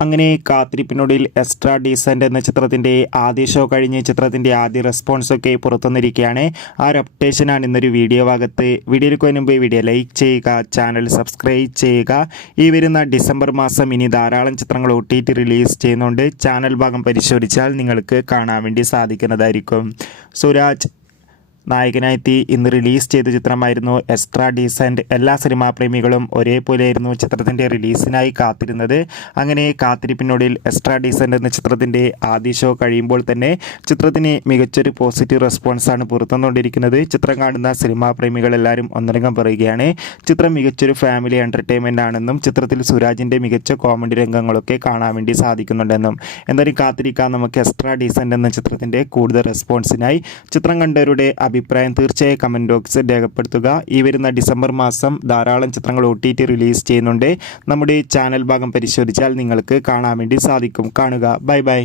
അങ്ങനെ കാത്തിരിപ്പിനൊടുവിൽ extra decent എന്ന ചിത്രത്തിൻ്റെ ആദ്യ ഷോ കഴിഞ്ഞ് ചിത്രത്തിൻ്റെ ആദ്യ റെസ്പോൺസൊക്കെ പുറത്തുവന്നിരിക്കുകയാണ്. ആ ഒരു അപ്ഡേഷനാണ് ഇന്നൊരു വീഡിയോ ഭാഗത്ത്. വീഡിയോയിൽ മുൻപ് വീഡിയോ ലൈക്ക് ചെയ്യുക, ചാനൽ സബ്സ്ക്രൈബ് ചെയ്യുക. ഈ വരുന്ന ഡിസംബർ മാസം ഇനി ധാരാളം ചിത്രങ്ങൾ OTT റിലീസ് ചെയ്യുന്നുണ്ട്. ചാനൽ ഭാഗം പരിശോധിച്ചാൽ നിങ്ങൾക്ക് കാണാൻ വേണ്ടി സാധിക്കുന്നതായിരിക്കും. സുരാജ് നായകനായെത്തി ഇന്ന് റിലീസ് ചെയ്ത ചിത്രമായിരുന്നു എക്സ്ട്രാ ഡീസൻ്റ്. എല്ലാ സിനിമാ പ്രേമികളും ഒരേപോലെയായിരുന്നു ചിത്രത്തിൻ്റെ റിലീസിനായി കാത്തിരുന്നത്. അങ്ങനെ കാത്തിരിപ്പിനൊടുവിൽ എക്സ്ട്രാ ഡീസൻ്റ് എന്ന ചിത്രത്തിൻ്റെ ആദ്യ ഷോ കഴിയുമ്പോൾ തന്നെ ചിത്രത്തിന് മികച്ചൊരു പോസിറ്റീവ് റെസ്പോൺസാണ് പുറത്തുവന്നുകൊണ്ടിരിക്കുന്നത്. ചിത്രം കാണുന്ന സിനിമാ പ്രേമികളെല്ലാവരും ഒന്നടങ്കം പറയുകയാണ് ചിത്രം മികച്ചൊരു ഫാമിലി എൻ്റർടൈൻമെൻ്റ് ആണെന്നും ചിത്രത്തിൽ സുരാജിൻ്റെ മികച്ച കോമഡി രംഗങ്ങളൊക്കെ കാണാൻ വേണ്ടി സാധിക്കുന്നുണ്ടെന്നും. എന്തായാലും കാത്തിരിക്കാം നമുക്ക് എക്സ്ട്രാ ഡീസൻ്റ് എന്ന ചിത്രത്തിൻ്റെ കൂടുതൽ റെസ്പോൺസിനായി. ചിത്രം കണ്ടവരുടെ അഭിപ്രായം തീർച്ചയായും കമൻറ്റ് ബോക്സിൽ രേഖപ്പെടുത്തുക. ഈ വരുന്ന ഡിസംബർ മാസം ധാരാളം ചിത്രങ്ങൾ OTT റിലീസ് ചെയ്യുന്നുണ്ട്. നമ്മുടെ ചാനൽ ഭാഗം പരിശോധിച്ചാൽ നിങ്ങൾക്ക് കാണാൻ വേണ്ടി സാധിക്കും. കാണുക. Bye bye.